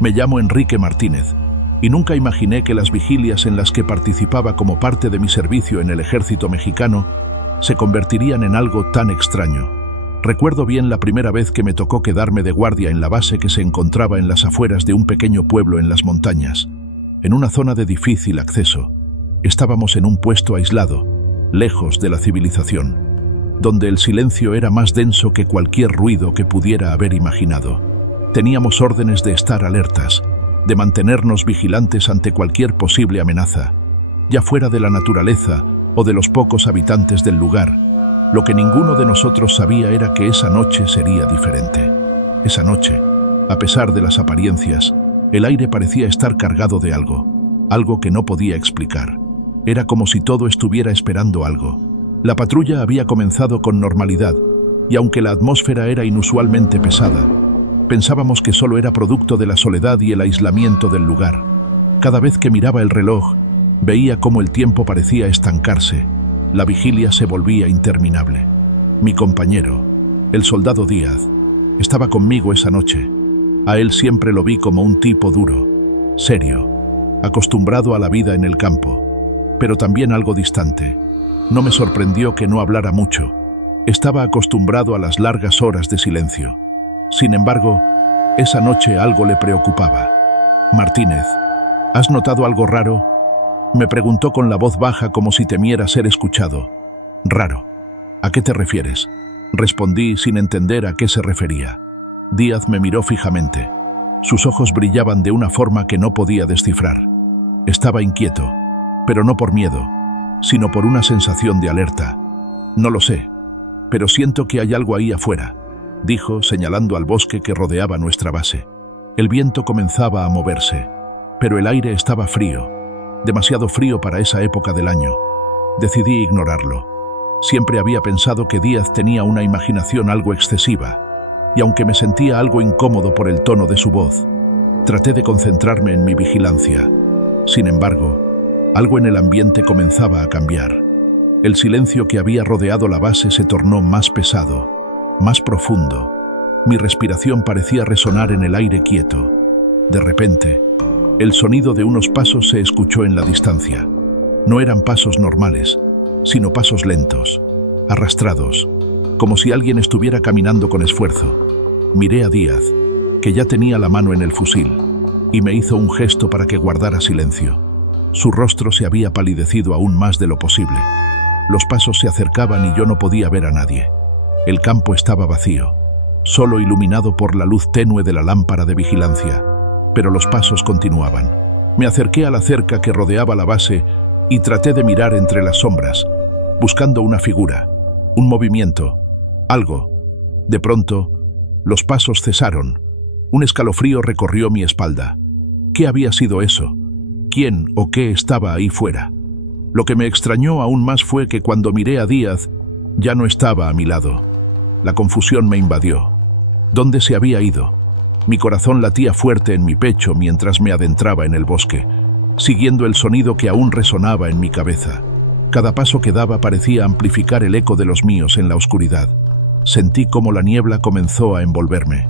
Me llamo Enrique Martínez y nunca imaginé que las vigilias en las que participaba como parte de mi servicio en el ejército mexicano se convertirían en algo tan extraño. Recuerdo bien la primera vez que me tocó quedarme de guardia en la base que se encontraba en las afueras de un pequeño pueblo en las montañas, en una zona de difícil acceso. Estábamos en un puesto aislado, lejos de la civilización, donde el silencio era más denso que cualquier ruido que pudiera haber imaginado. Teníamos órdenes de estar alertas, de mantenernos vigilantes ante cualquier posible amenaza, ya fuera de la naturaleza o de los pocos habitantes del lugar. Lo que ninguno de nosotros sabía era que esa noche sería diferente. Esa noche, a pesar de las apariencias, el aire parecía estar cargado de algo que no podía explicar. Era como si todo estuviera esperando algo. La patrulla había comenzado con normalidad, y aunque la atmósfera era inusualmente pesada, pensábamos que solo era producto de la soledad y el aislamiento del lugar. Cada vez que miraba el reloj, veía cómo el tiempo parecía estancarse. La vigilia se volvía interminable. Mi compañero, el soldado Díaz, estaba conmigo esa noche. A él siempre lo vi como un tipo duro, serio, acostumbrado a la vida en el campo, pero también algo distante. No me sorprendió que no hablara mucho. Estaba acostumbrado a las largas horas de silencio. Sin embargo, esa noche algo le preocupaba. «Martínez, ¿has notado algo raro?», me preguntó con la voz baja como si temiera ser escuchado. «¿Raro? ¿A qué te refieres?», respondí sin entender a qué se refería. Díaz me miró fijamente. Sus ojos brillaban de una forma que no podía descifrar. Estaba inquieto, pero no por miedo, sino por una sensación de alerta. «No lo sé, pero siento que hay algo ahí afuera», dijo, señalando al bosque que rodeaba nuestra base. El viento comenzaba a moverse, pero el aire estaba frío, demasiado frío para esa época del año. Decidí ignorarlo. Siempre había pensado que Díaz tenía una imaginación algo excesiva, y aunque me sentía algo incómodo por el tono de su voz, traté de concentrarme en mi vigilancia. Sin embargo, algo en el ambiente comenzaba a cambiar. El silencio que había rodeado la base se tornó más pesado, más profundo. Mi respiración parecía resonar en el aire quieto. De repente, el sonido de unos pasos se escuchó en la distancia. No eran pasos normales, sino pasos lentos, arrastrados, como si alguien estuviera caminando con esfuerzo. Miré a Díaz, que ya tenía la mano en el fusil, y me hizo un gesto para que guardara silencio. Su rostro se había palidecido aún más de lo posible. Los pasos se acercaban y yo no podía ver a nadie. El campo estaba vacío, solo iluminado por la luz tenue de la lámpara de vigilancia, pero los pasos continuaban. Me acerqué a la cerca que rodeaba la base y traté de mirar entre las sombras, buscando una figura, un movimiento, algo. De pronto, los pasos cesaron. Un escalofrío recorrió mi espalda. ¿Qué había sido eso? ¿Quién o qué estaba ahí fuera? Lo que me extrañó aún más fue que cuando miré a Díaz, ya no estaba a mi lado. La confusión me invadió. ¿Dónde se había ido? Mi corazón latía fuerte en mi pecho mientras me adentraba en el bosque, siguiendo el sonido que aún resonaba en mi cabeza. Cada paso que daba parecía amplificar el eco de los míos en la oscuridad. Sentí como la niebla comenzó a envolverme,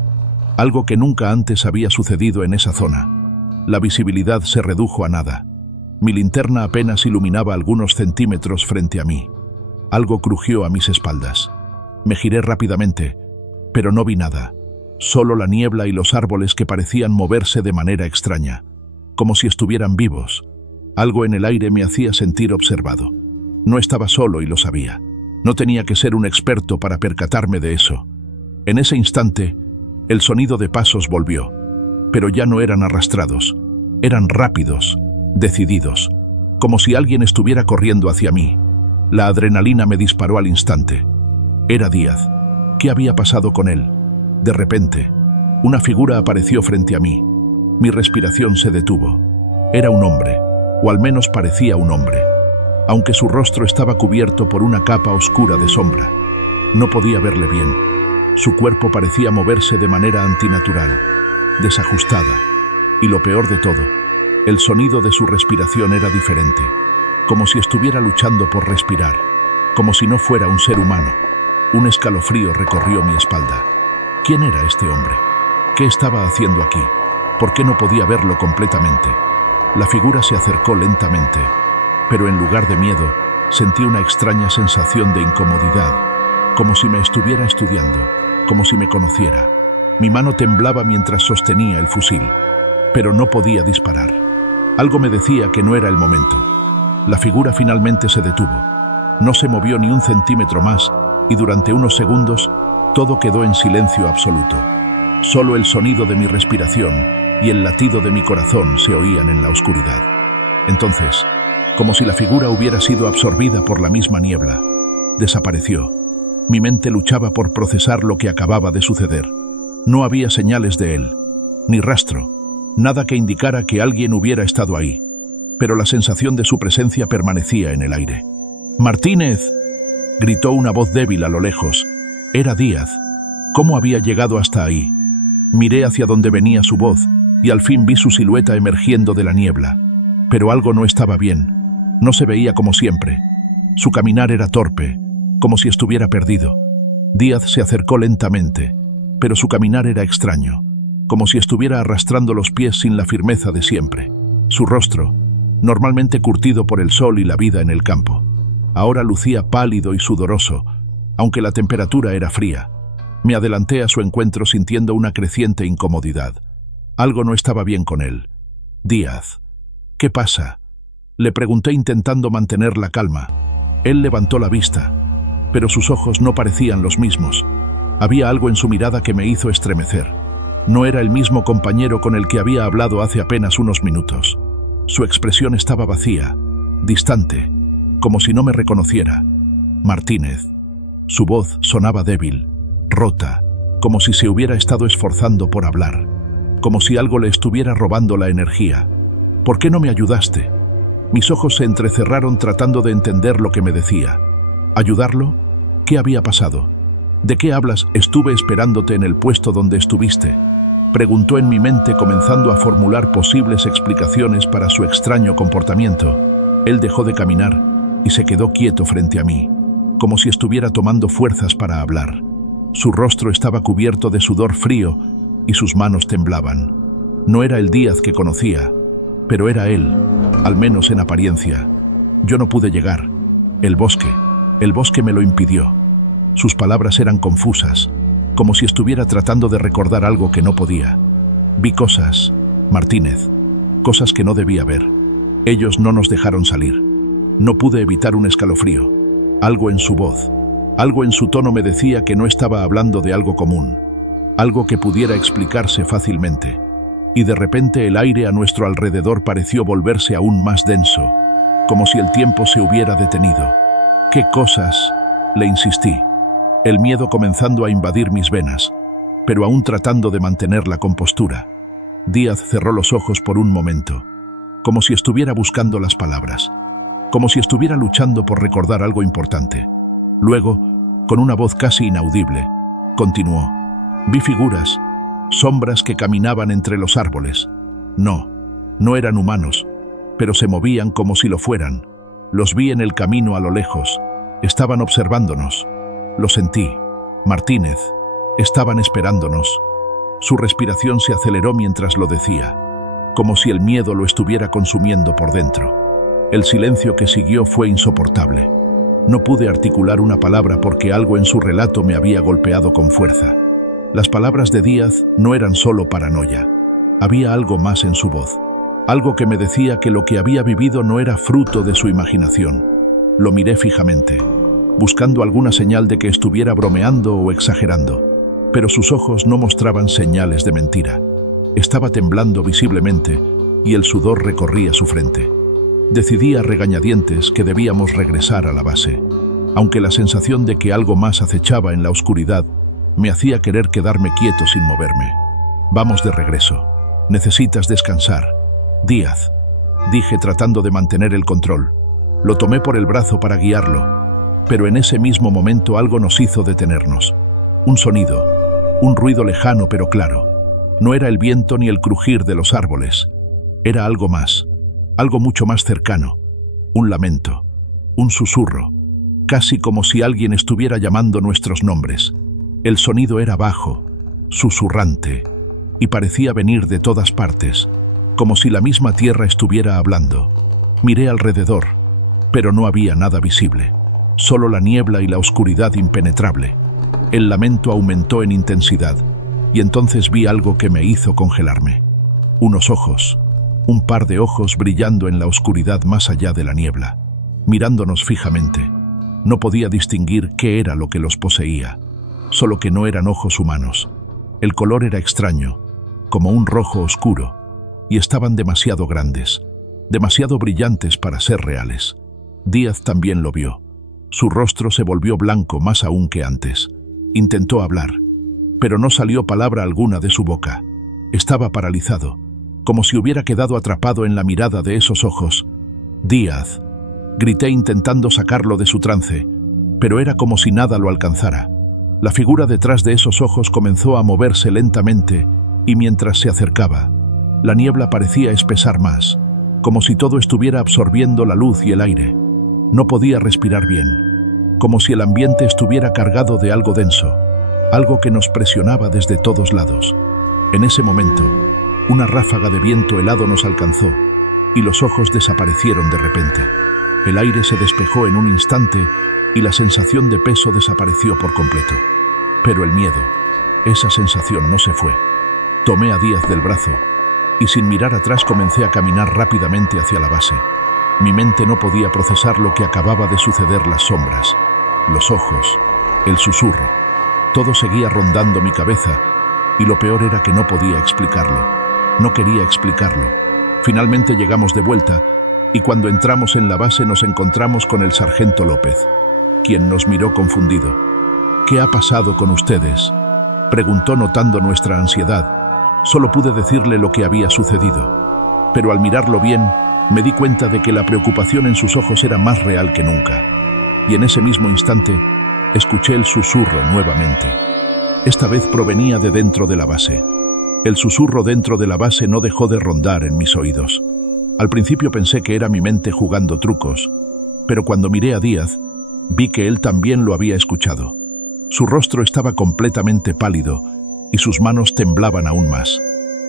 algo que nunca antes había sucedido en esa zona. La visibilidad se redujo a nada. Mi linterna apenas iluminaba algunos centímetros frente a mí. Algo crujió a mis espaldas. Me giré rápidamente, pero no vi nada. Solo la niebla y los árboles que parecían moverse de manera extraña, como si estuvieran vivos. Algo en el aire me hacía sentir observado. No estaba solo y lo sabía. No tenía que ser un experto para percatarme de eso. En ese instante, el sonido de pasos volvió, pero ya no eran arrastrados. Eran rápidos, decididos, como si alguien estuviera corriendo hacia mí. La adrenalina me disparó al instante. Era Díaz. ¿Qué había pasado con él? De repente, una figura apareció frente a mí. Mi respiración se detuvo. Era un hombre, o al menos parecía un hombre, aunque su rostro estaba cubierto por una capa oscura de sombra. No podía verle bien. Su cuerpo parecía moverse de manera antinatural, desajustada, y lo peor de todo, el sonido de su respiración era diferente, como si estuviera luchando por respirar, como si no fuera un ser humano. Un escalofrío recorrió mi espalda. ¿Quién era este hombre? ¿Qué estaba haciendo aquí? ¿Por qué no podía verlo completamente? La figura se acercó lentamente, pero en lugar de miedo, sentí una extraña sensación de incomodidad, como si me estuviera estudiando, como si me conociera. Mi mano temblaba mientras sostenía el fusil, pero no podía disparar. Algo me decía que no era el momento. La figura finalmente se detuvo. No se movió ni un centímetro más y durante unos segundos todo quedó en silencio absoluto. Solo el sonido de mi respiración y el latido de mi corazón se oían en la oscuridad. Entonces, como si la figura hubiera sido absorbida por la misma niebla, desapareció. Mi mente luchaba por procesar lo que acababa de suceder. No había señales de él, ni rastro, nada que indicara que alguien hubiera estado ahí, pero la sensación de su presencia permanecía en el aire. «¡Martínez!», gritó una voz débil a lo lejos. Era Díaz. ¿Cómo había llegado hasta ahí? Miré hacia donde venía su voz y al fin vi su silueta emergiendo de la niebla. Pero algo no estaba bien. No se veía como siempre. Su caminar era torpe, como si estuviera perdido. Díaz se acercó lentamente, pero su caminar era extraño, como si estuviera arrastrando los pies sin la firmeza de siempre. Su rostro, normalmente curtido por el sol y la vida en el campo, ahora lucía pálido y sudoroso, aunque la temperatura era fría. Me adelanté a su encuentro sintiendo una creciente incomodidad. Algo no estaba bien con él. «Díaz, ¿qué pasa?», le pregunté intentando mantener la calma. Él levantó la vista, pero sus ojos no parecían los mismos. Había algo en su mirada que me hizo estremecer. No era el mismo compañero con el que había hablado hace apenas unos minutos. Su expresión estaba vacía, distante, como si no me reconociera. «Martínez». Su voz sonaba débil, rota, como si se hubiera estado esforzando por hablar, como si algo le estuviera robando la energía. «¿Por qué no me ayudaste?». Mis ojos se entrecerraron tratando de entender lo que me decía. ¿Ayudarlo? ¿Qué había pasado? «¿De qué hablas? Estuve esperándote en el puesto donde estuviste», preguntó en mi mente, comenzando a formular posibles explicaciones para su extraño comportamiento. Él dejó de caminar y se quedó quieto frente a mí, como si estuviera tomando fuerzas para hablar. Su rostro estaba cubierto de sudor frío y sus manos temblaban. No era el Díaz que conocía, pero era él, al menos en apariencia. Yo no pude llegar. El bosque me lo impidió. Sus palabras eran confusas, como si estuviera tratando de recordar algo que no podía. Vi cosas, Martínez, cosas que no debía ver. Ellos no nos dejaron salir. No pude evitar un escalofrío. Algo en su voz, algo en su tono me decía que no estaba hablando de algo común, algo que pudiera explicarse fácilmente. Y de repente el aire a nuestro alrededor pareció volverse aún más denso, como si el tiempo se hubiera detenido. «¿Qué cosas?», le insistí, el miedo comenzando a invadir mis venas, pero aún tratando de mantener la compostura. Díaz cerró los ojos por un momento, como si estuviera buscando las palabras, como si estuviera luchando por recordar algo importante. Luego, con una voz casi inaudible, continuó: «Vi figuras, sombras que caminaban entre los árboles. No eran humanos, pero se movían como si lo fueran. Los vi en el camino a lo lejos. Estaban observándonos. Lo sentí. Martínez, estaban esperándonos». Su respiración se aceleró mientras lo decía, como si el miedo lo estuviera consumiendo por dentro. El silencio que siguió fue insoportable. No pude articular una palabra porque algo en su relato me había golpeado con fuerza. Las palabras de Díaz no eran solo paranoia. Había algo más en su voz, algo que me decía que lo que había vivido no era fruto de su imaginación. Lo miré fijamente, buscando alguna señal de que estuviera bromeando o exagerando, pero sus ojos no mostraban señales de mentira. Estaba temblando visiblemente y el sudor recorría su frente. Decidí a regañadientes que debíamos regresar a la base, aunque la sensación de que algo más acechaba en la oscuridad me hacía querer quedarme quieto sin moverme. «Vamos de regreso. Necesitas descansar, Díaz», dije tratando de mantener el control. Lo tomé por el brazo para guiarlo, pero en ese mismo momento algo nos hizo detenernos. Un sonido, un ruido lejano pero claro. No era el viento ni el crujir de los árboles. Era algo más, algo mucho más cercano. Un lamento, un susurro, casi como si alguien estuviera llamando nuestros nombres. El sonido era bajo, susurrante, y parecía venir de todas partes, como si la misma tierra estuviera hablando. Miré alrededor, pero no había nada visible, solo la niebla y la oscuridad impenetrable. El lamento aumentó en intensidad, y entonces vi algo que me hizo congelarme. Unos ojos, un par de ojos brillando en la oscuridad más allá de la niebla, mirándonos fijamente. No podía distinguir qué era lo que los poseía, solo que no eran ojos humanos. El color era extraño, como un rojo oscuro, y estaban demasiado grandes, demasiado brillantes para ser reales. Díaz también lo vio. Su rostro se volvió blanco más aún que antes. Intentó hablar, pero no salió palabra alguna de su boca. Estaba paralizado, como si hubiera quedado atrapado en la mirada de esos ojos. «Díaz», grité intentando sacarlo de su trance, pero era como si nada lo alcanzara. La figura detrás de esos ojos comenzó a moverse lentamente y mientras se acercaba, la niebla parecía espesar más, como si todo estuviera absorbiendo la luz y el aire. No podía respirar bien, como si el ambiente estuviera cargado de algo denso, algo que nos presionaba desde todos lados. En ese momento, una ráfaga de viento helado nos alcanzó y los ojos desaparecieron de repente. El aire se despejó en un instante y la sensación de peso desapareció por completo. Pero el miedo, esa sensación no se fue. Tomé a Díaz del brazo y sin mirar atrás comencé a caminar rápidamente hacia la base. Mi mente no podía procesar lo que acababa de suceder, las sombras, los ojos, el susurro. Todo seguía rondando mi cabeza y lo peor era que no podía explicarlo. No quería explicarlo. Finalmente llegamos de vuelta y cuando entramos en la base nos encontramos con el sargento López, quien nos miró confundido. «¿Qué ha pasado con ustedes?», preguntó notando nuestra ansiedad. Solo pude decirle lo que había sucedido, pero al mirarlo bien me di cuenta de que la preocupación en sus ojos era más real que nunca. Y en ese mismo instante escuché el susurro nuevamente. Esta vez provenía de dentro de la base. El susurro dentro de la base no dejó de rondar en mis oídos. Al principio pensé que era mi mente jugando trucos, pero cuando miré a Díaz, vi que él también lo había escuchado. Su rostro estaba completamente pálido y sus manos temblaban aún más.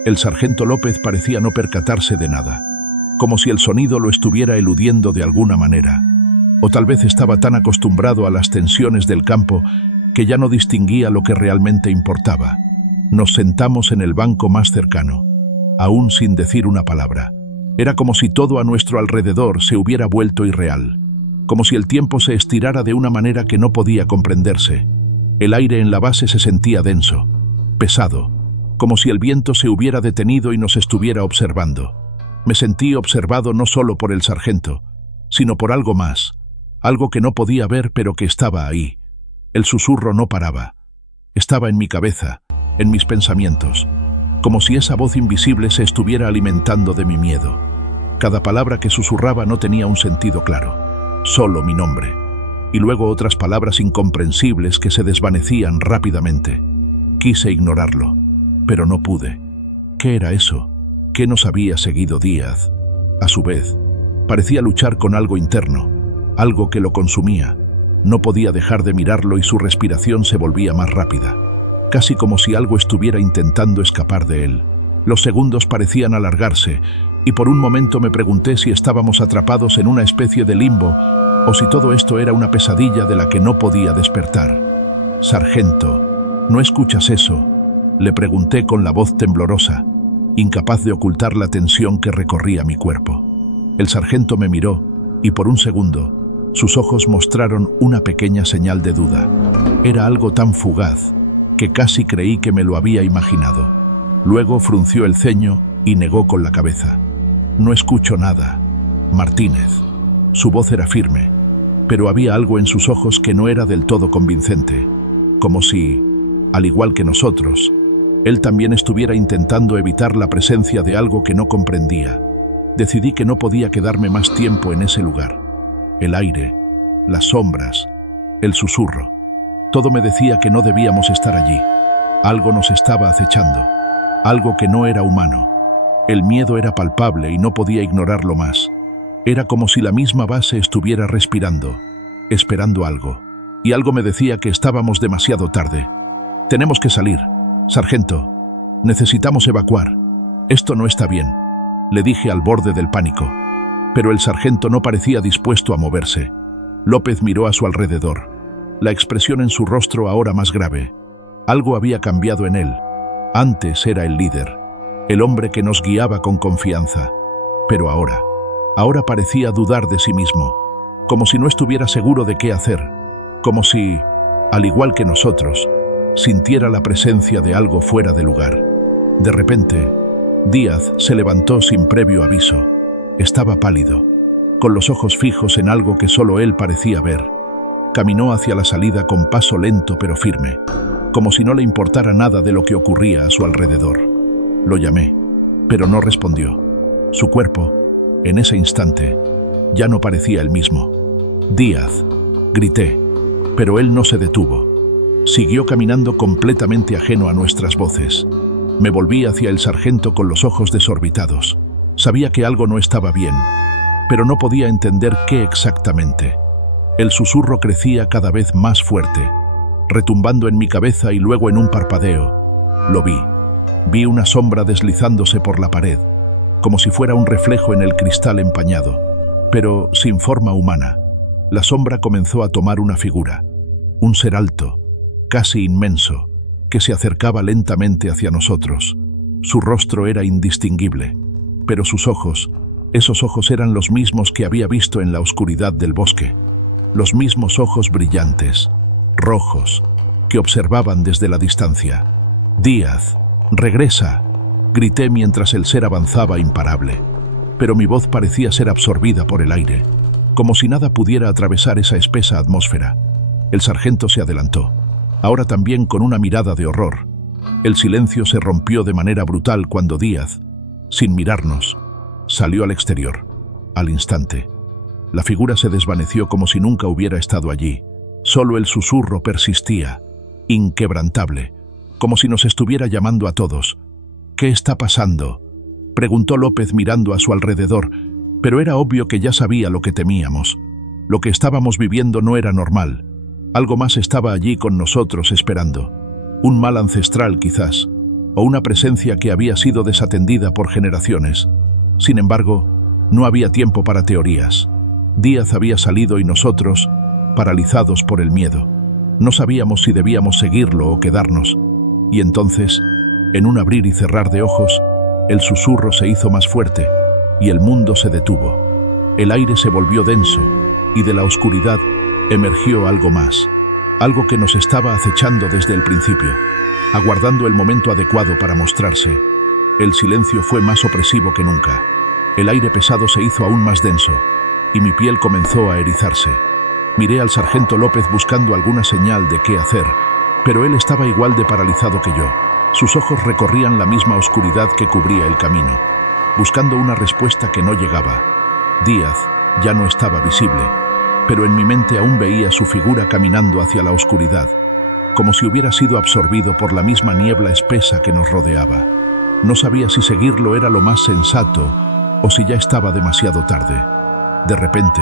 El sargento López parecía no percatarse de nada, como si el sonido lo estuviera eludiendo de alguna manera. O tal vez estaba tan acostumbrado a las tensiones del campo que ya no distinguía lo que realmente importaba. Nos sentamos en el banco más cercano, aún sin decir una palabra. Era como si todo a nuestro alrededor se hubiera vuelto irreal, como si el tiempo se estirara de una manera que no podía comprenderse. El aire en la base se sentía denso, pesado, como si el viento se hubiera detenido y nos estuviera observando. Me sentí observado no solo por el sargento, sino por algo más, algo que no podía ver pero que estaba ahí. El susurro no paraba. Estaba en mi cabeza, en mis pensamientos, como si esa voz invisible se estuviera alimentando de mi miedo. Cada palabra que susurraba no tenía un sentido claro, solo mi nombre, y luego otras palabras incomprensibles que se desvanecían rápidamente. Quise ignorarlo, pero no pude. ¿Qué era eso? ¿Qué nos había seguido Díaz? A su vez, parecía luchar con algo interno, algo que lo consumía. No podía dejar de mirarlo y su respiración se volvía más rápida, casi como si algo estuviera intentando escapar de él. Los segundos parecían alargarse, y por un momento me pregunté si estábamos atrapados en una especie de limbo o si todo esto era una pesadilla de la que no podía despertar. «Sargento, ¿no escuchas eso?», le pregunté con la voz temblorosa, incapaz de ocultar la tensión que recorría mi cuerpo. El sargento me miró y por un segundo sus ojos mostraron una pequeña señal de duda. Era algo tan fugaz que casi creí que me lo había imaginado. Luego frunció el ceño y negó con la cabeza. «No escucho nada, Martínez». Su voz era firme, pero había algo en sus ojos que no era del todo convincente, como si, al igual que nosotros, él también estuviera intentando evitar la presencia de algo que no comprendía. Decidí que no podía quedarme más tiempo en ese lugar. El aire, las sombras, el susurro, todo me decía que no debíamos estar allí. Algo nos estaba acechando, algo que no era humano. El miedo era palpable y no podía ignorarlo más. Era como si la misma base estuviera respirando, esperando algo, y algo me decía que estábamos demasiado tarde. «Tenemos que salir, sargento», Necesitamos evacuar. Esto no está bien, le dije al borde del pánico. Pero el sargento no parecía dispuesto a moverse. López miró a su alrededor. La expresión en su rostro ahora más grave. Algo había cambiado en él. Antes era el líder, el hombre que nos guiaba con confianza. Pero ahora parecía dudar de sí mismo, como si no estuviera seguro de qué hacer, como si, al igual que nosotros, sintiera la presencia de algo fuera de lugar. De repente, Díaz se levantó sin previo aviso. Estaba pálido, con los ojos fijos en algo que solo él parecía ver. Caminó hacia la salida con paso lento pero firme, como si no le importara nada de lo que ocurría a su alrededor. Lo llamé, pero no respondió. Su cuerpo, en ese instante, ya no parecía el mismo. «Díaz», grité, pero él no se detuvo. Siguió caminando completamente ajeno a nuestras voces. Me volví hacia el sargento con los ojos desorbitados. Sabía que algo no estaba bien, pero no podía entender qué exactamente. El susurro crecía cada vez más fuerte, retumbando en mi cabeza y luego en un parpadeo. Lo vi. Vi una sombra deslizándose por la pared, como si fuera un reflejo en el cristal empañado, pero sin forma humana. La sombra comenzó a tomar una figura, un ser alto, casi inmenso, que se acercaba lentamente hacia nosotros. Su rostro era indistinguible, pero sus ojos, esos ojos eran los mismos que había visto en la oscuridad del bosque, los mismos ojos brillantes, rojos, que observaban desde la distancia. «Díaz, regresa», grité mientras el ser avanzaba imparable, pero mi voz parecía ser absorbida por el aire, como si nada pudiera atravesar esa espesa atmósfera. El sargento se adelantó, ahora también con una mirada de horror. El silencio se rompió de manera brutal cuando Díaz, sin mirarnos, salió al exterior. Al instante, la figura se desvaneció como si nunca hubiera estado allí. Solo el susurro persistía, inquebrantable, como si nos estuviera llamando a todos. «¿Qué está pasando?», preguntó López mirando a su alrededor, pero era obvio que ya sabía lo que temíamos. Lo que estábamos viviendo no era normal. Algo más estaba allí con nosotros esperando. Un mal ancestral quizás, o una presencia que había sido desatendida por generaciones. Sin embargo, no había tiempo para teorías. Díaz había salido y nosotros, paralizados por el miedo, no sabíamos si debíamos seguirlo o quedarnos. Y entonces, en un abrir y cerrar de ojos, el susurro se hizo más fuerte y el mundo se detuvo. El aire se volvió denso y de la oscuridad emergió algo más, algo que nos estaba acechando desde el principio, aguardando el momento adecuado para mostrarse. El silencio fue más opresivo que nunca. El aire pesado se hizo aún más denso y mi piel comenzó a erizarse. Miré al sargento López buscando alguna señal de qué hacer, pero él estaba igual de paralizado que yo. Sus ojos recorrían la misma oscuridad que cubría el camino, buscando una respuesta que no llegaba. Díaz ya no estaba visible, pero en mi mente aún veía su figura caminando hacia la oscuridad, como si hubiera sido absorbido por la misma niebla espesa que nos rodeaba. No sabía si seguirlo era lo más sensato o si ya estaba demasiado tarde. De repente,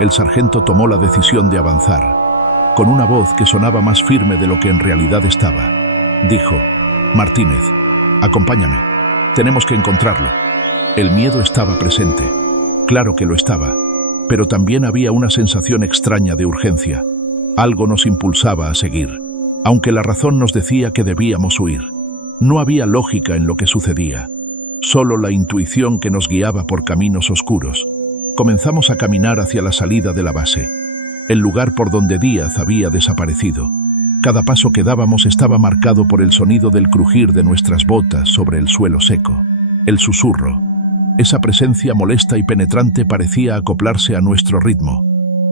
el sargento tomó la decisión de avanzar, con una voz que sonaba más firme de lo que en realidad estaba. Dijo: «Martínez, acompáñame. Tenemos que encontrarlo». El miedo estaba presente. Claro que lo estaba, pero también había una sensación extraña de urgencia. Algo nos impulsaba a seguir, aunque la razón nos decía que debíamos huir. No había lógica en lo que sucedía, solo la intuición que nos guiaba por caminos oscuros. Comenzamos a caminar hacia la salida de la base, el lugar por donde Díaz había desaparecido. Cada paso que dábamos estaba marcado por el sonido del crujir de nuestras botas sobre el suelo seco. El susurro, esa presencia molesta y penetrante, parecía acoplarse a nuestro ritmo.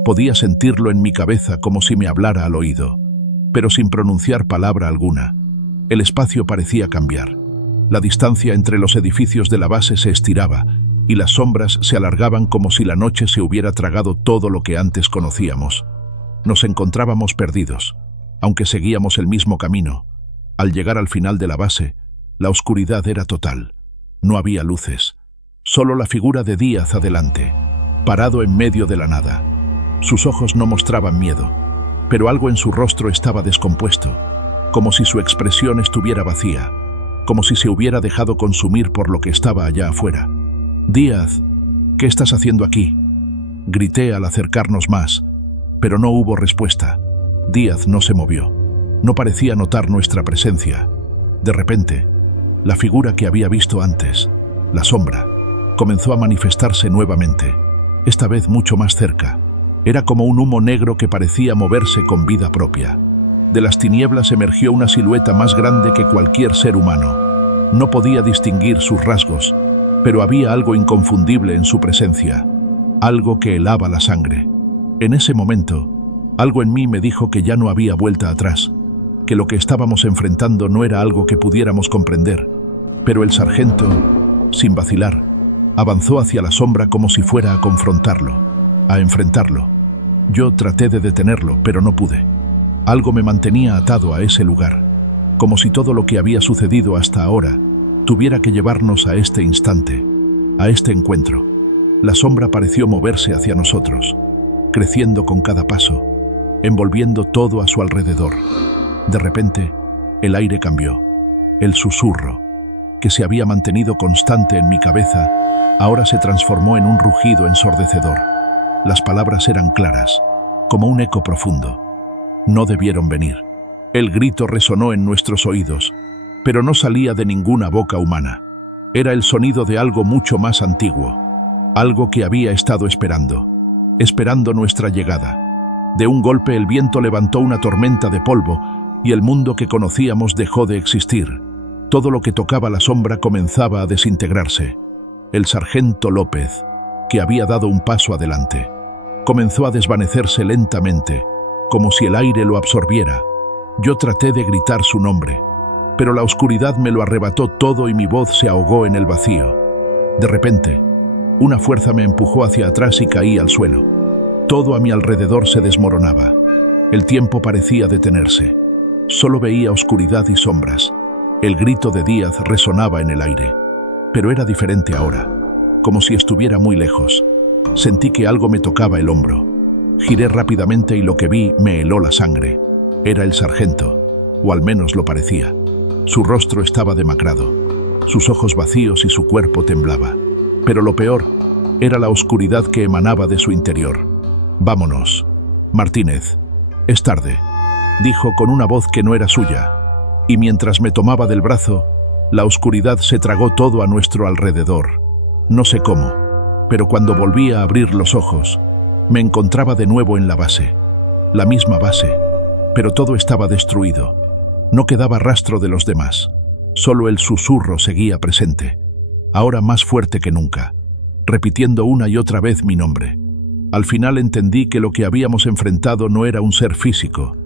Podía sentirlo en mi cabeza como si me hablara al oído, pero sin pronunciar palabra alguna. El espacio parecía cambiar. La distancia entre los edificios de la base se estiraba y las sombras se alargaban como si la noche se hubiera tragado todo lo que antes conocíamos. Nos encontrábamos perdidos, aunque seguíamos el mismo camino. Al llegar al final de la base, la oscuridad era total. No había luces, solo la figura de Díaz adelante, parado en medio de la nada. Sus ojos no mostraban miedo, pero algo en su rostro estaba descompuesto, como si su expresión estuviera vacía. como si se hubiera dejado consumir por lo que estaba allá afuera. «Díaz, ¿qué estás haciendo aquí?», grité al acercarnos más, pero no hubo respuesta. Díaz no se movió. No parecía notar nuestra presencia. De repente, la figura que había visto antes, la sombra, comenzó a manifestarse nuevamente, esta vez mucho más cerca. Era como un humo negro que parecía moverse con vida propia. De las tinieblas emergió una silueta más grande que cualquier ser humano. No podía distinguir sus rasgos, pero había algo inconfundible en su presencia, algo que helaba la sangre. En ese momento, algo en mí me dijo que ya no había vuelta atrás, que lo que estábamos enfrentando no era algo que pudiéramos comprender, pero el sargento, sin vacilar, avanzó hacia la sombra como si fuera a confrontarlo, a enfrentarlo. Yo traté de detenerlo, pero no pude. Algo me mantenía atado a ese lugar, como si todo lo que había sucedido hasta ahora tuviera que llevarnos a este instante, a este encuentro. La sombra pareció moverse hacia nosotros, creciendo con cada paso, envolviendo todo a su alrededor. De repente, el aire cambió. El susurro, que se había mantenido constante en mi cabeza, ahora se transformó en un rugido ensordecedor. Las palabras eran claras, como un eco profundo. No debieron venir. El grito resonó en nuestros oídos, pero no salía de ninguna boca humana. Era el sonido de algo mucho más antiguo, algo que había estado esperando nuestra llegada. De un golpe el viento levantó una tormenta de polvo y el mundo que conocíamos dejó de existir. Todo lo que tocaba la sombra comenzaba a desintegrarse. El sargento López, que había dado un paso adelante, comenzó a desvanecerse lentamente, como si el aire lo absorbiera. Yo traté de gritar su nombre, pero la oscuridad me lo arrebató todo y mi voz se ahogó en el vacío. De repente, una fuerza me empujó hacia atrás y caí al suelo. Todo a mi alrededor se desmoronaba. El tiempo parecía detenerse. Solo veía oscuridad y sombras. El grito de Díaz resonaba en el aire, pero era diferente ahora, como si estuviera muy lejos. Sentí que algo me tocaba el hombro. Giré rápidamente y lo que vi me heló la sangre. Era el sargento, o al menos lo parecía. Su rostro estaba demacrado, sus ojos vacíos y su cuerpo temblaba. Pero lo peor era la oscuridad que emanaba de su interior. «Vámonos, Martínez, es tarde», dijo con una voz que no era suya, y mientras me tomaba del brazo, la oscuridad se tragó todo a nuestro alrededor. No sé cómo, pero cuando volví a abrir los ojos, me encontraba de nuevo en la base, la misma base, pero todo estaba destruido. No quedaba rastro de los demás, solo el susurro seguía presente, ahora más fuerte que nunca, repitiendo una y otra vez mi nombre. Al final entendí que lo que habíamos enfrentado no era un ser físico,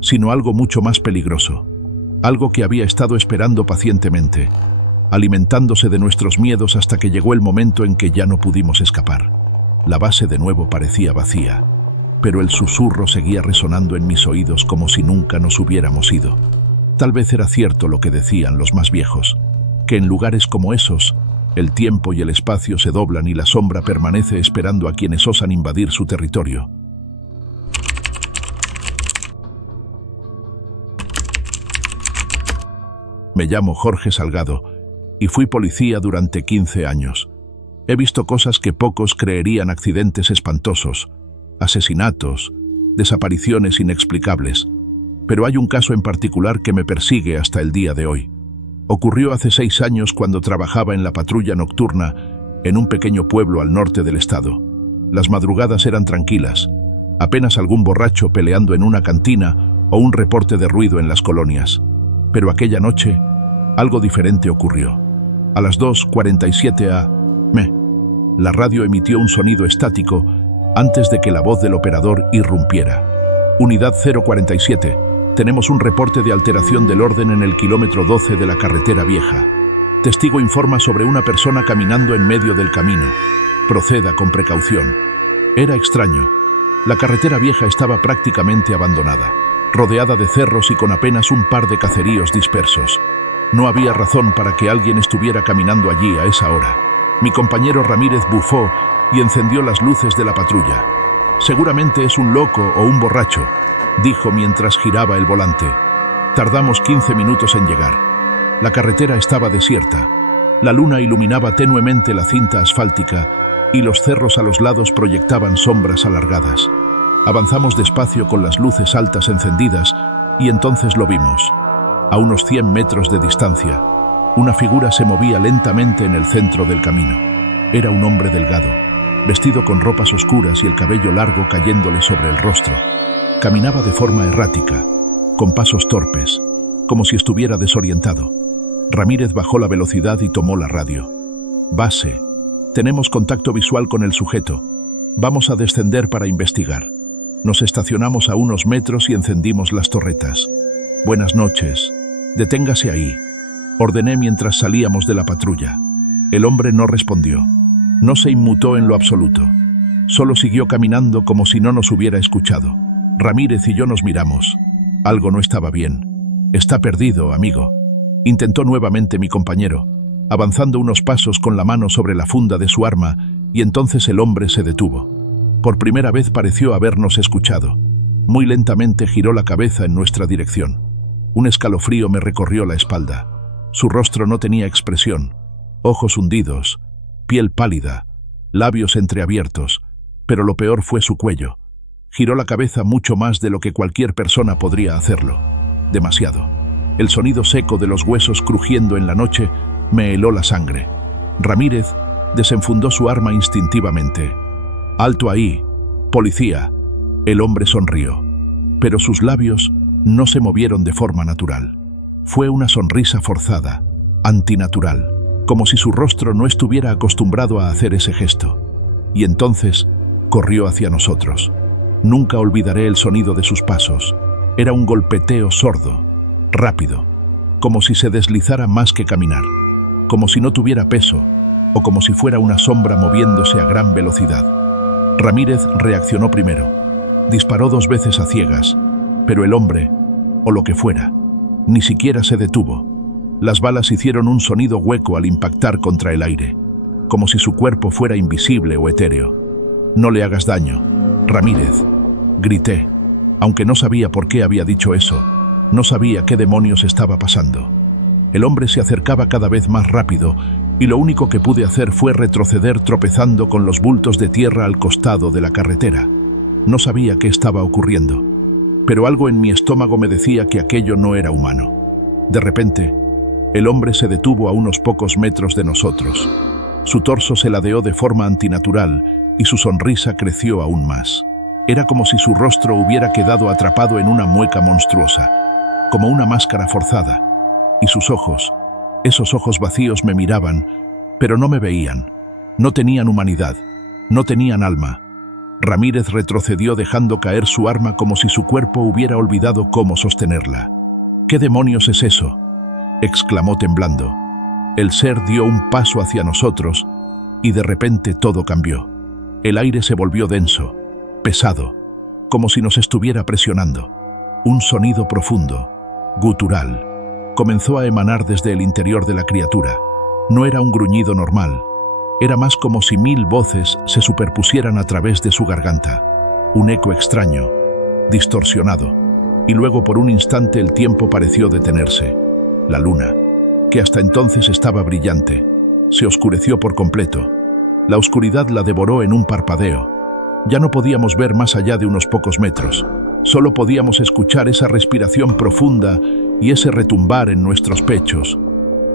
sino algo mucho más peligroso, algo que había estado esperando pacientemente, alimentándose de nuestros miedos hasta que llegó el momento en que ya no pudimos escapar. La base de nuevo parecía vacía, pero el susurro seguía resonando en mis oídos como si nunca nos hubiéramos ido. Tal vez era cierto lo que decían los más viejos, que en lugares como esos, el tiempo y el espacio se doblan y la sombra permanece esperando a quienes osan invadir su territorio. Me llamo Jorge Salgado y fui policía durante 15 años. He visto cosas que pocos creerían: accidentes espantosos, asesinatos, desapariciones inexplicables. Pero hay un caso en particular que me persigue hasta el día de hoy. Ocurrió hace 6 años cuando trabajaba en la patrulla nocturna en un pequeño pueblo al norte del estado. Las madrugadas eran tranquilas, apenas algún borracho peleando en una cantina o un reporte de ruido en las colonias. Pero aquella noche, algo diferente ocurrió. A las 2:47 a.m., la radio emitió un sonido estático antes de que la voz del operador irrumpiera. Unidad 047. Tenemos un reporte de alteración del orden en el kilómetro 12 de la carretera vieja. Testigo informa sobre una persona caminando en medio del camino. Proceda con precaución. Era extraño. La carretera vieja estaba prácticamente abandonada, rodeada de cerros y con apenas un par de caseríos dispersos. No había razón para que alguien estuviera caminando allí a esa hora. Mi compañero Ramírez bufó y encendió las luces de la patrulla. «Seguramente es un loco o un borracho», dijo mientras giraba el volante. Tardamos 15 minutos en llegar. La carretera estaba desierta. La luna iluminaba tenuemente la cinta asfáltica y los cerros a los lados proyectaban sombras alargadas. Avanzamos despacio con las luces altas encendidas y entonces lo vimos. A unos 100 metros de distancia, una figura se movía lentamente en el centro del camino. Era un hombre delgado, vestido con ropas oscuras y el cabello largo cayéndole sobre el rostro. Caminaba de forma errática, con pasos torpes, como si estuviera desorientado. Ramírez bajó la velocidad y tomó la radio. Base, tenemos contacto visual con el sujeto. Vamos a descender para investigar. Nos estacionamos a unos metros y encendimos las torretas. Buenas noches. Deténgase ahí, ordené mientras salíamos de la patrulla. El hombre no respondió. No se inmutó en lo absoluto. Solo siguió caminando como si no nos hubiera escuchado. Ramírez y yo nos miramos. Algo no estaba bien. Está perdido, amigo. Intentó nuevamente mi compañero, avanzando unos pasos con la mano sobre la funda de su arma, y entonces el hombre se detuvo. Por primera vez pareció habernos escuchado. Muy lentamente giró la cabeza en nuestra dirección. Un escalofrío me recorrió la espalda. Su rostro no tenía expresión. Ojos hundidos, piel pálida, labios entreabiertos, pero lo peor fue su cuello. Giró la cabeza mucho más de lo que cualquier persona podría hacerlo. Demasiado. El sonido seco de los huesos crujiendo en la noche me heló la sangre. Ramírez desenfundó su arma instintivamente. «Alto ahí, policía». El hombre sonrió, pero sus labios no se movieron de forma natural. Fue una sonrisa forzada, antinatural, como si su rostro no estuviera acostumbrado a hacer ese gesto. Y entonces corrió hacia nosotros. Nunca olvidaré el sonido de sus pasos. Era un golpeteo sordo, rápido, como si se deslizara más que caminar, como si no tuviera peso, o como si fuera una sombra moviéndose a gran velocidad. Ramírez reaccionó primero. Disparó 2 veces a ciegas, pero el hombre, o lo que fuera, ni siquiera se detuvo. Las balas hicieron un sonido hueco al impactar contra el aire, como si su cuerpo fuera invisible o etéreo. «No le hagas daño, Ramírez», grité, aunque no sabía por qué había dicho eso. No sabía qué demonios estaba pasando. El hombre se acercaba cada vez más rápido y lo único que pude hacer fue retroceder tropezando con los bultos de tierra al costado de la carretera. No sabía qué estaba ocurriendo, pero algo en mi estómago me decía que aquello no era humano. De repente, el hombre se detuvo a unos pocos metros de nosotros. Su torso se ladeó de forma antinatural y su sonrisa creció aún más. Era como si su rostro hubiera quedado atrapado en una mueca monstruosa, como una máscara forzada, y sus ojos, esos ojos vacíos me miraban, pero no me veían. No tenían humanidad, no tenían alma. Ramírez retrocedió dejando caer su arma como si su cuerpo hubiera olvidado cómo sostenerla. «¿Qué demonios es eso?», exclamó temblando. El ser dio un paso hacia nosotros y de repente todo cambió. El aire se volvió denso, pesado, como si nos estuviera presionando. Un sonido profundo, gutural, comenzó a emanar desde el interior de la criatura. No era un gruñido normal, era más como si 1000 voces se superpusieran a través de su garganta. Un eco extraño, distorsionado, y luego por un instante el tiempo pareció detenerse. La luna, que hasta entonces estaba brillante, se oscureció por completo. La oscuridad la devoró en un parpadeo. Ya no podíamos ver más allá de unos pocos metros. Solo podíamos escuchar esa respiración profunda y ese retumbar en nuestros pechos,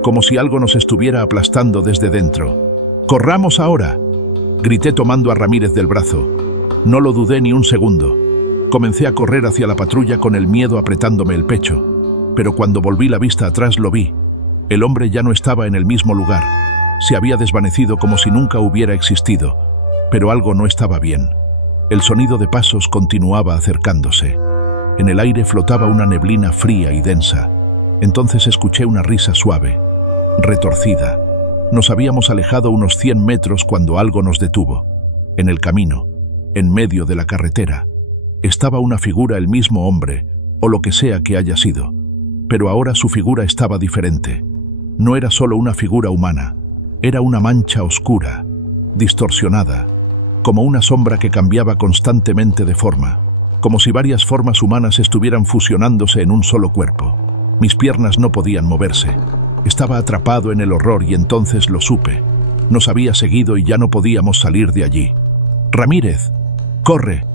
como si algo nos estuviera aplastando desde dentro. «¡Corramos ahora!», grité tomando a Ramírez del brazo. No lo dudé ni un segundo. Comencé a correr hacia la patrulla con el miedo apretándome el pecho, pero cuando volví la vista atrás lo vi. El hombre ya no estaba en el mismo lugar. Se había desvanecido como si nunca hubiera existido, pero algo no estaba bien. El sonido de pasos continuaba acercándose. En el aire flotaba una neblina fría y densa. Entonces escuché una risa suave, retorcida. Nos habíamos alejado unos 100 metros cuando algo nos detuvo. En el camino, en medio de la carretera, estaba una figura, el mismo hombre, o lo que sea que haya sido. Pero ahora su figura estaba diferente. No era solo una figura humana, era una mancha oscura, distorsionada, como una sombra que cambiaba constantemente de forma, como si varias formas humanas estuvieran fusionándose en un solo cuerpo. Mis piernas no podían moverse. Estaba atrapado en el horror y entonces lo supe. Nos había seguido y ya no podíamos salir de allí. «¡Ramírez! ¡Corre!»,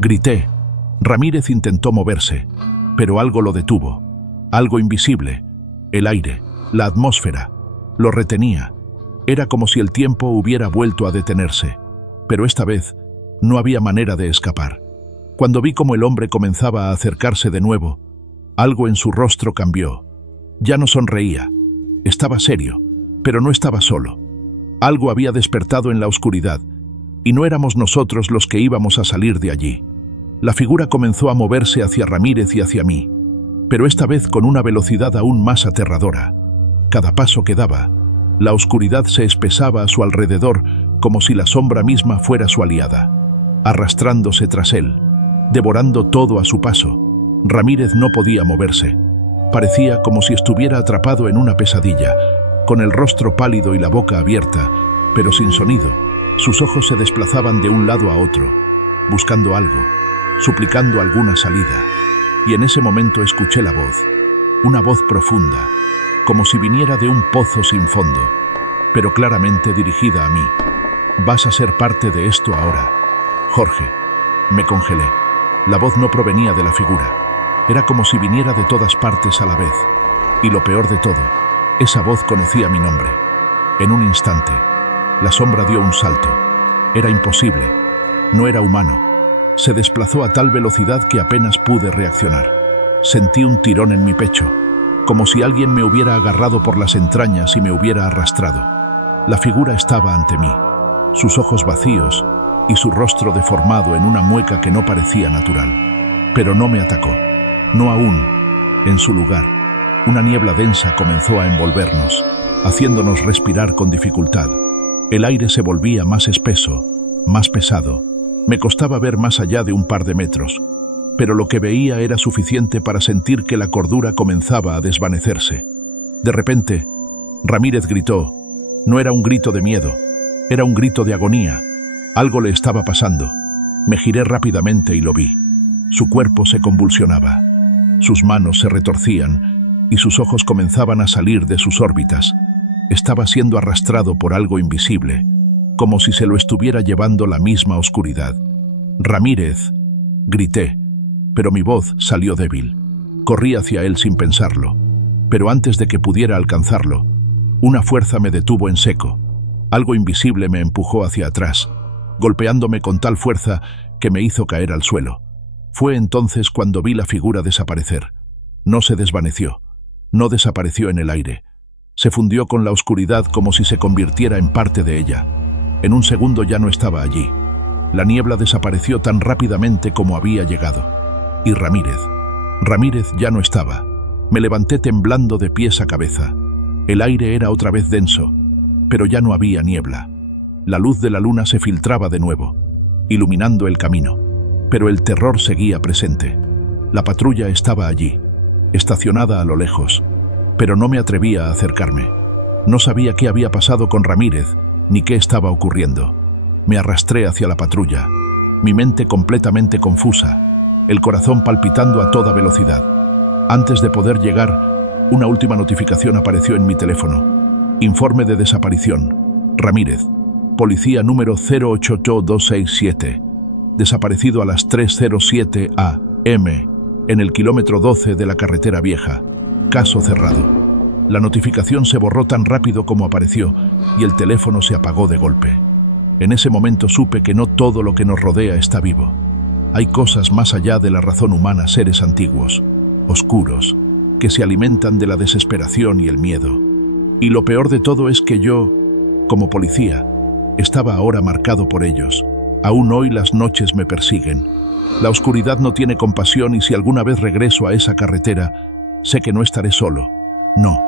grité. Ramírez intentó moverse, pero algo lo detuvo. Algo invisible. El aire, la atmósfera. Lo retenía. Era como si el tiempo hubiera vuelto a detenerse. Pero esta vez no había manera de escapar. Cuando vi cómo el hombre comenzaba a acercarse de nuevo, algo en su rostro cambió. Ya no sonreía. Estaba serio, pero no estaba solo. Algo había despertado en la oscuridad, y no éramos nosotros los que íbamos a salir de allí. La figura comenzó a moverse hacia Ramírez y hacia mí, pero esta vez con una velocidad aún más aterradora. Cada paso que daba, la oscuridad se espesaba a su alrededor como si la sombra misma fuera su aliada, arrastrándose tras él, devorando todo a su paso. Ramírez no podía moverse. Parecía como si estuviera atrapado en una pesadilla, con el rostro pálido y la boca abierta, pero sin sonido. Sus ojos se desplazaban de un lado a otro, buscando algo, suplicando alguna salida. Y en ese momento escuché la voz, una voz profunda, como si viniera de un pozo sin fondo, pero claramente dirigida a mí. «Vas a ser parte de esto ahora, Jorge». Me congelé. La voz no provenía de la figura. Era como si viniera de todas partes a la vez. Y lo peor de todo, esa voz conocía mi nombre. En un instante, la sombra dio un salto. Era imposible. No era humano. Se desplazó a tal velocidad que apenas pude reaccionar. Sentí un tirón en mi pecho, como si alguien me hubiera agarrado por las entrañas y me hubiera arrastrado. La figura estaba ante mí, sus ojos vacíos y su rostro deformado en una mueca que no parecía natural. Pero no me atacó. No aún. En su lugar, una niebla densa comenzó a envolvernos, haciéndonos respirar con dificultad. El aire se volvía más espeso, más pesado. Me costaba ver más allá de un par de metros, pero lo que veía era suficiente para sentir que la cordura comenzaba a desvanecerse. De repente, Ramírez gritó. No era un grito de miedo, era un grito de agonía. Algo le estaba pasando. Me giré rápidamente y lo vi. Su cuerpo se convulsionaba. Sus manos se retorcían y sus ojos comenzaban a salir de sus órbitas. Estaba siendo arrastrado por algo invisible, como si se lo estuviera llevando la misma oscuridad. «Ramírez», grité, pero mi voz salió débil. Corrí hacia él sin pensarlo, pero antes de que pudiera alcanzarlo, una fuerza me detuvo en seco. Algo invisible me empujó hacia atrás, golpeándome con tal fuerza que me hizo caer al suelo. Fue entonces cuando vi la figura desaparecer. No se desvaneció, no desapareció en el aire. Se fundió con la oscuridad como si se convirtiera en parte de ella. En un segundo ya no estaba allí. La niebla desapareció tan rápidamente como había llegado. Y Ramírez ya no estaba. Me levanté temblando de pies a cabeza. El aire era otra vez denso, pero ya no había niebla. La luz de la luna se filtraba de nuevo, iluminando el camino. Pero el terror seguía presente. La patrulla estaba allí, estacionada a lo lejos, pero no me atrevía a acercarme. No sabía qué había pasado con Ramírez, ni qué estaba ocurriendo. Me arrastré hacia la patrulla, mi mente completamente confusa, el corazón palpitando a toda velocidad. Antes de poder llegar, una última notificación apareció en mi teléfono. Informe de desaparición. Ramírez, policía número 088267. Desaparecido a las 3:07 a.m. en el kilómetro 12 de la carretera vieja. Caso cerrado. La notificación se borró tan rápido como apareció y el teléfono se apagó de golpe. En ese momento supe que no todo lo que nos rodea está vivo. Hay cosas más allá de la razón humana, seres antiguos, oscuros, que se alimentan de la desesperación y el miedo. Y lo peor de todo es que yo, como policía, estaba ahora marcado por ellos. Aún hoy las noches me persiguen. La oscuridad no tiene compasión y si alguna vez regreso a esa carretera, sé que no estaré solo. No.